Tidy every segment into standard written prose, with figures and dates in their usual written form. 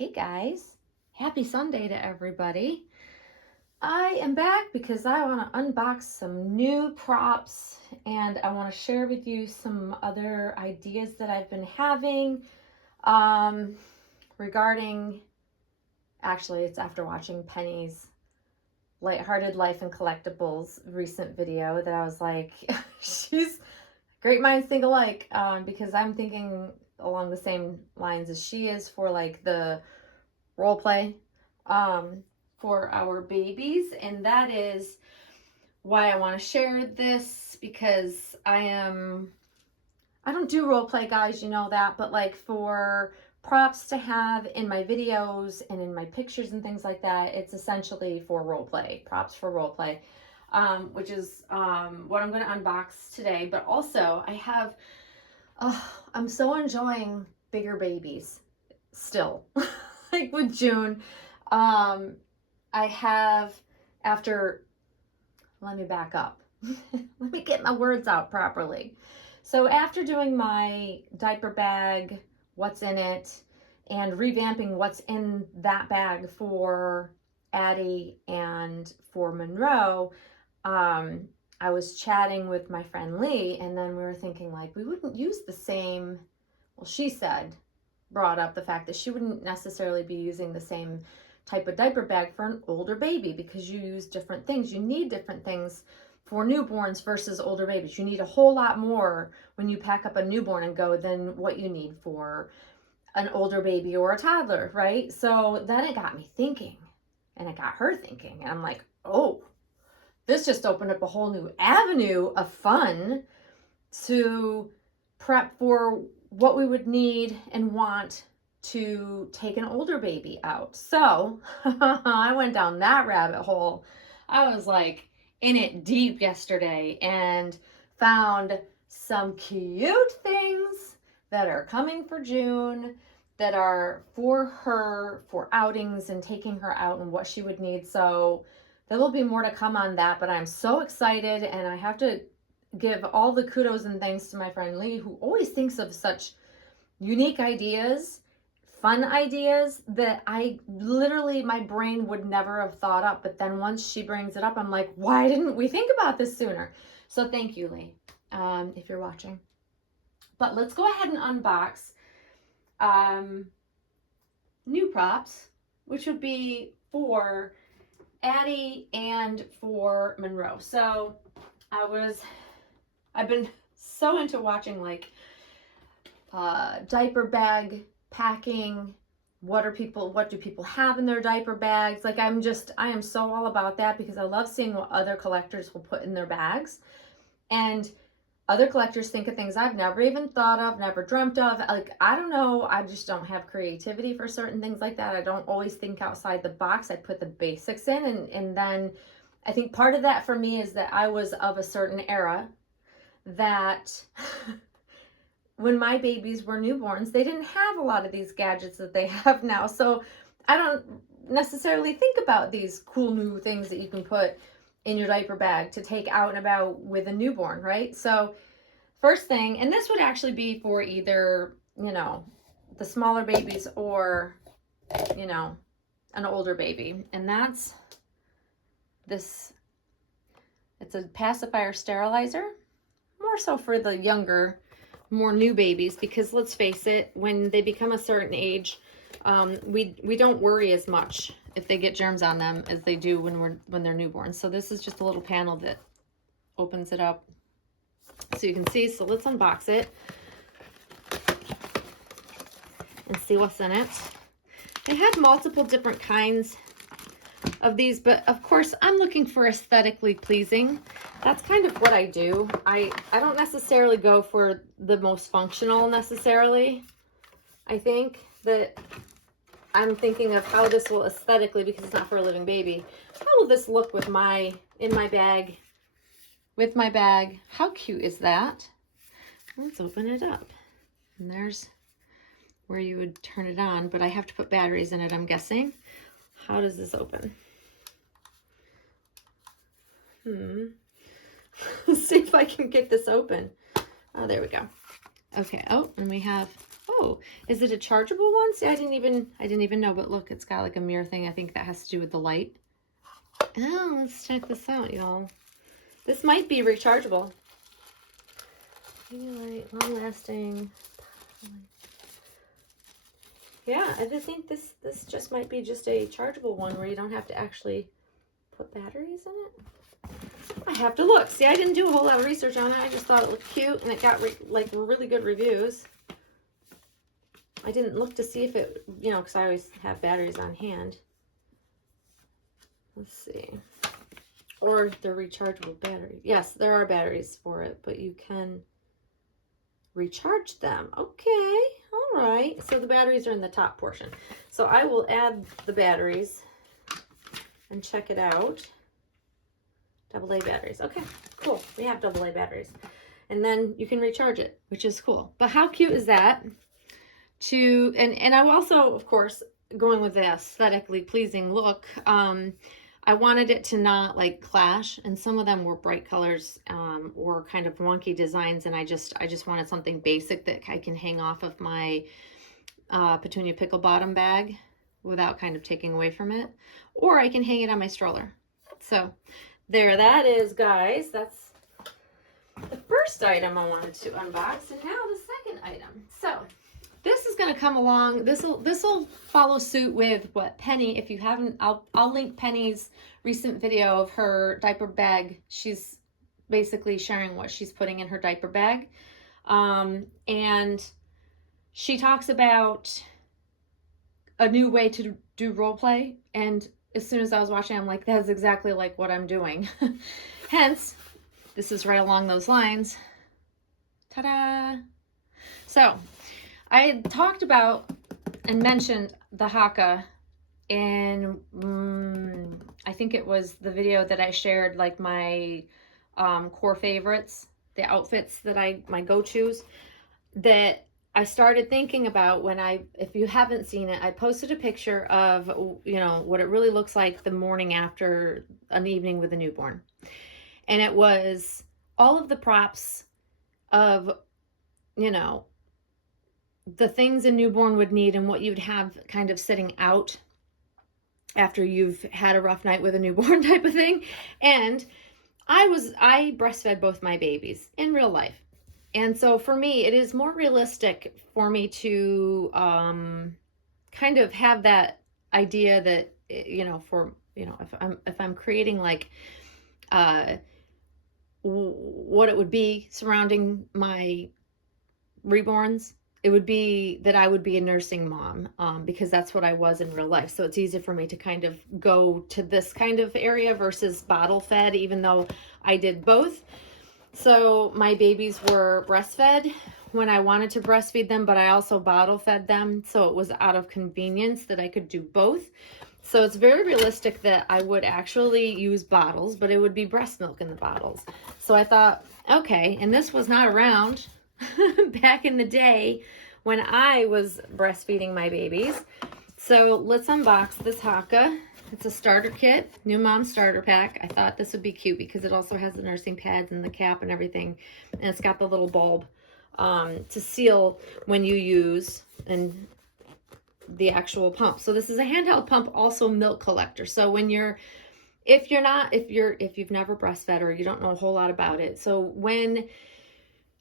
Hey guys, happy Sunday to everybody. I am back because I want to unbox some new props and I want to share with you some other ideas that I've been having regarding, actually it's after watching Penny's Lighthearted Life and Collectibles recent video that I was like, she's great minds think alike, because I'm thinking along the same lines as she is for like the role play for our babies, and that is why I want to share this, because I don't do role play, guys, you know that, but like for props to have in my videos and in my pictures and things like that, it's essentially for role play, props for role play, which is what I'm going to unbox today. But also I have I'm so enjoying bigger babies still. Like with June, I have, after, let me back up. Let me get my words out properly. So after doing my diaper bag, what's in it, and revamping what's in that bag for Addie and for Monroe, I was chatting with my friend Lee, and then we were thinking like we wouldn't use the same, well, she said, brought up the fact that she wouldn't necessarily be using the same type of diaper bag for an older baby because you use different things. You need different things for newborns versus older babies. You need a whole lot more when you pack up a newborn and go than what you need for an older baby or a toddler, right? So then it got me thinking, and it got her thinking, and I'm like, oh, this just opened up a whole new avenue of fun to prep for what we would need and want to take an older baby out. So I went down that rabbit hole. I was like in it deep yesterday and found some cute things that are coming for June that are for her, for outings and taking her out and what she would need. So there will be more to come on that, but I'm so excited, and I have to give all the kudos and thanks to my friend Lee, who always thinks of such unique ideas, fun ideas that I literally, my brain would never have thought up. But then once she brings it up, I'm like, why didn't we think about this sooner? So thank you, Lee, if you're watching. But let's go ahead and unbox new props, which would be for Addie and for Monroe. So I've been so into watching like diaper bag packing. What do people have in their diaper bags? Like I am so all about that because I love seeing what other collectors will put in their bags. And other collectors think of things I've never even thought of, never dreamt of. Like, I don't know, I just don't have creativity for certain things like that. I don't always think outside the box. I put the basics in, and then I think part of that for me is that I was of a certain era that when my babies were newborns, they didn't have a lot of these gadgets that they have now. So I don't necessarily think about these cool new things that you can put in your diaper bag to take out and about with a newborn, right? So first thing, and this would actually be for either, you know, the smaller babies or, you know, an older baby. And that's this, it's a pacifier sterilizer, more so for the younger, more new babies, because let's face it, when they become a certain age, we don't worry as much if they get germs on them as they do when they're newborn. So this is just a little panel that opens it up so you can see. So let's unbox it and see what's in it. They have multiple different kinds of these, but of course I'm looking for aesthetically pleasing. That's kind of what I do. I don't necessarily go for the most functional necessarily. I think that I'm thinking of how this will aesthetically, because it's not for a living baby, how will this look with in my bag, with my bag. How cute is that? Let's open it up. And there's where you would turn it on, but I have to put batteries in it, I'm guessing. How does this open? Let's see if I can get this open. Oh, there we go. Okay. Oh, and we have, Oh, is it a chargeable one? See, I didn't even know, but look, it's got like a mirror thing. I think that has to do with the light. Oh, let's check this out, y'all. This might be rechargeable. Pennye Life, long-lasting. Yeah, I just think this just might be just a chargeable one where you don't have to actually put batteries in it. I have to look. See, I didn't do a whole lot of research on it. I just thought it looked cute, and it got like really good reviews. I didn't look to see if it, you know, because I always have batteries on hand. Let's see. Or the rechargeable battery. Yes, there are batteries for it, but you can recharge them. Okay, all right. So the batteries are in the top portion. So I will add the batteries and check it out. AA batteries. Okay, cool. We have AA batteries. And then you can recharge it, which is cool. But how cute is that? And I'm also, of course, going with the aesthetically pleasing look. I wanted it to not like clash, and some of them were bright colors or kind of wonky designs, and I just wanted something basic that I can hang off of my Petunia pickle bottom bag without kind of taking away from it, or I can hang it on my stroller. So there that is, guys. That's the first item I wanted to unbox, and now the second item. So this is going to come along. This will follow suit with what Pennye, if you haven't, I'll link Penny's recent video of her diaper bag. She's basically sharing what she's putting in her diaper bag. And she talks about a new way to do role play. And as soon as I was watching, I'm like, that's exactly like what I'm doing. Hence, this is right along those lines. Ta-da! So I had talked about and mentioned the haka in, I think it was the video that I shared, like my core favorites, the outfits that my go-tos, that I started thinking about when if you haven't seen it, I posted a picture of, you know, what it really looks like the morning after an evening with a newborn. And it was all of the props of, you know, the things a newborn would need and what you'd have kind of sitting out after you've had a rough night with a newborn type of thing. And I breastfed both my babies in real life. And so for me, it is more realistic for me to kind of have that idea that, you know, for, you know, if I'm creating like what it would be surrounding my reborns, it would be that I would be a nursing mom, because that's what I was in real life. So it's easy for me to kind of go to this kind of area versus bottle fed, even though I did both. So my babies were breastfed when I wanted to breastfeed them, but I also bottle fed them. So it was out of convenience that I could do both. So it's very realistic that I would actually use bottles, but it would be breast milk in the bottles. So I thought, okay, and this was not around back in the day when I was breastfeeding my babies. So let's unbox this haka. It's a starter kit, new mom starter pack. I thought this would be cute because it also has the nursing pads and the cap and everything. And it's got the little bulb to seal when you use and the actual pump. So this is a handheld pump, also milk collector. So when if you've never breastfed or you don't know a whole lot about it. So when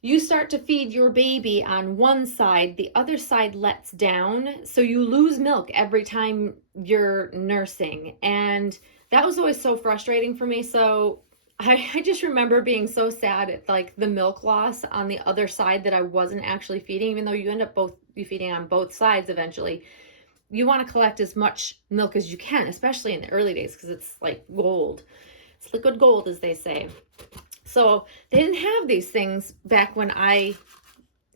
you start to feed your baby on one side, the other side lets down. So you lose milk every time you're nursing. And that was always so frustrating for me. So I just remember being so sad at like the milk loss on the other side that I wasn't actually feeding, even though you end up feeding on both sides eventually. You want to collect as much milk as you can, especially in the early days, because it's like gold. It's liquid gold, as they say. So they didn't have these things back when I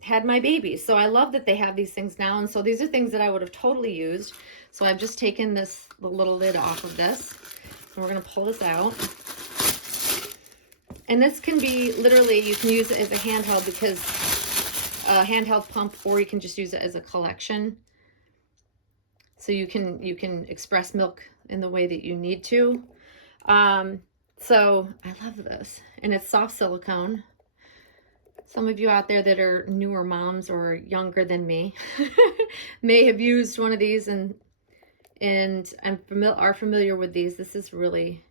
had my babies. So I love that they have these things now. And so these are things that I would have totally used. So I've just taken the little lid off of this. And we're going to pull this out. And this can be literally, you can use it as a handheld because a handheld pump, or you can just use it as a collection. So you can express milk in the way that you need to. So I love this, and it's soft silicone. Some of you out there that are newer moms or younger than me may have used one of these and are familiar with these. This is really,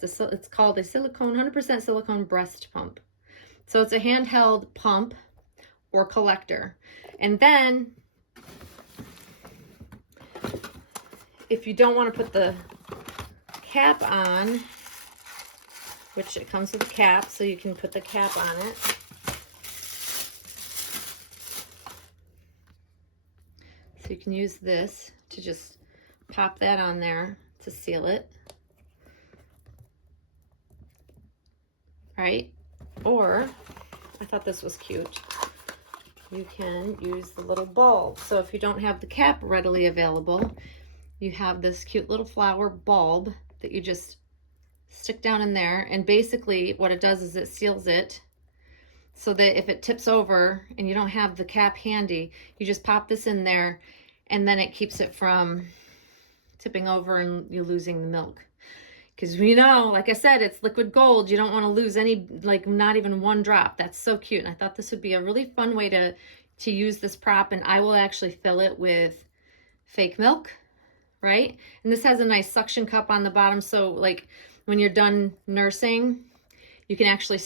it's called a 100% silicone breast pump. So it's a handheld pump or collector. And then if you don't want to put the cap on, which it comes with a cap, so you can put the cap on it. So you can use this to just pop that on there to seal it. Right? Or, I thought this was cute, you can use the little bulb. So if you don't have the cap readily available, you have this cute little flower bulb that you just stick down in there, and basically what it does is it seals it so that if it tips over and you don't have the cap handy, you just pop this in there and then it keeps it from tipping over and you losing the milk. Because we know, like I said, it's liquid gold. You don't want to lose any, like not even one drop. That's so cute. And I thought this would be a really fun way to use this prop. And I will actually fill it with fake milk, right? And this has a nice suction cup on the bottom. So like when you're done nursing, you can actually,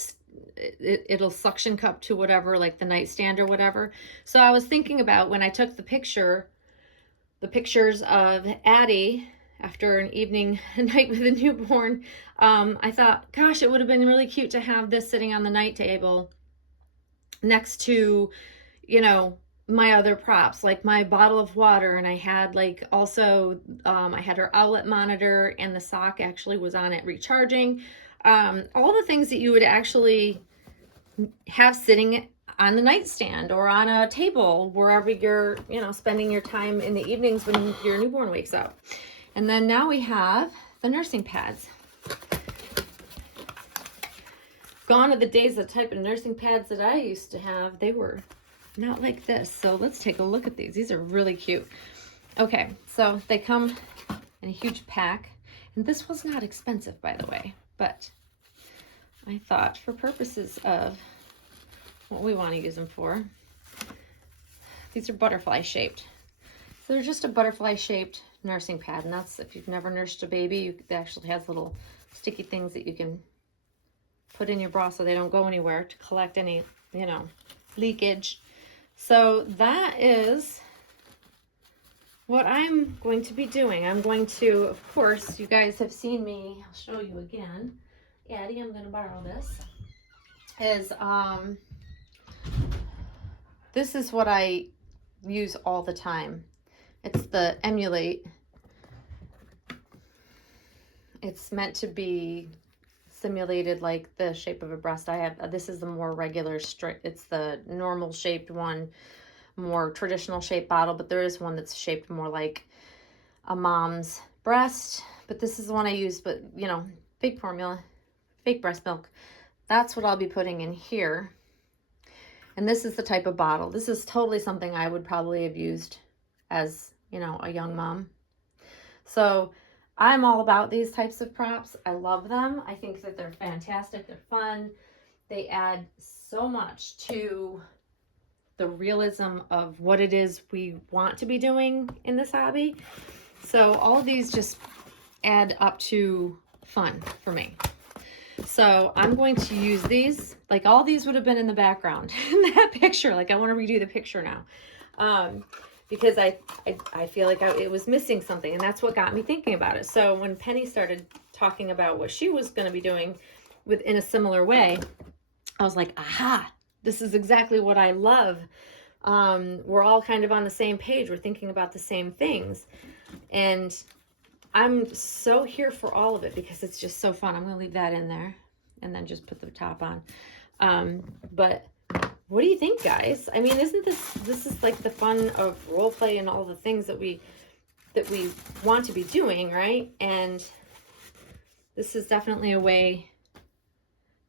it'll suction cup to whatever, like the nightstand or whatever. So I was thinking about when I took the pictures of Addie after an evening, a night with a newborn, I thought, gosh, it would have been really cute to have this sitting on the night table next to, you know, my other props, like my bottle of water. And I had like also, I had her outlet monitor, and the sock actually was on it recharging. All the things that you would actually have sitting on the nightstand or on a table, wherever you're, you know, spending your time in the evenings when your newborn wakes up. And then now we have the nursing pads. Gone are the days, the type of nursing pads that I used to have. They were not like this. So let's take a look at these. These are really cute. Okay, so they come in a huge pack. And this was not expensive, by the way. But I thought for purposes of what we want to use them for, these are butterfly shaped. So they're just a butterfly shaped nursing pad. And that's, if you've never nursed a baby, it actually has little sticky things that you can put in your bra so they don't go anywhere to collect any, you know, leakage. So that is what I'm going to be doing. I'm going to, of course, you guys have seen me, I'll show you again. Addie, I'm going to borrow this. This is what I use all the time. It's the Emulate. It's meant to be simulated like the shape of a breast. I have, this is the more regular straight, it's the normal shaped one, more traditional shaped bottle, but there is one that's shaped more like a mom's breast. But this is the one I use, but you know, fake formula, fake breast milk. That's what I'll be putting in here. And this is the type of bottle. This is totally something I would probably have used as, you know, a young mom. So I'm all about these types of props. I love them. I think that they're fantastic. They're fun. They add so much to the realism of what it is we want to be doing in this hobby. So all of these just add up to fun for me. So I'm going to use these, like all these would have been in the background in that picture. Like I want to redo the picture now. Because I feel like it was missing something, and that's what got me thinking about it. So when Penny started talking about what she was going to be doing in a similar way, I was like, aha, this is exactly what I love. We're all kind of on the same page. We're thinking about the same things. And I'm so here for all of it because it's just so fun. I'm going to leave that in there and then just put the top on. But what do you think, guys? I mean, isn't this is like the fun of role play and all the things that we want to be doing, right? And this is definitely a way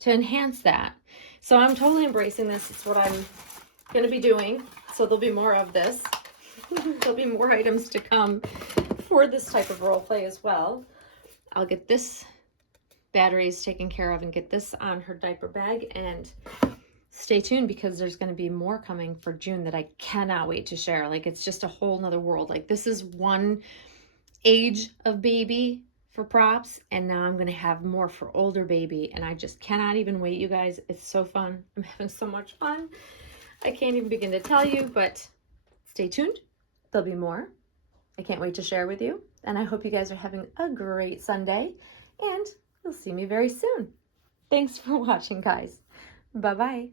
to enhance that. So I'm totally embracing this. It's what I'm going to be doing. So there'll be more of this. There'll be more items to come for this type of role play as well. I'll get this batteries taken care of and get this on her diaper bag and stay tuned because there's going to be more coming for June that I cannot wait to share. Like, it's just a whole nother world. Like, this is one age of baby for props, and now I'm going to have more for older baby, and I just cannot even wait, you guys. It's so fun. I'm having so much fun. I can't even begin to tell you, but stay tuned. There'll be more. I can't wait to share with you, and I hope you guys are having a great Sunday, and you'll see me very soon. Thanks for watching, guys. Bye-bye.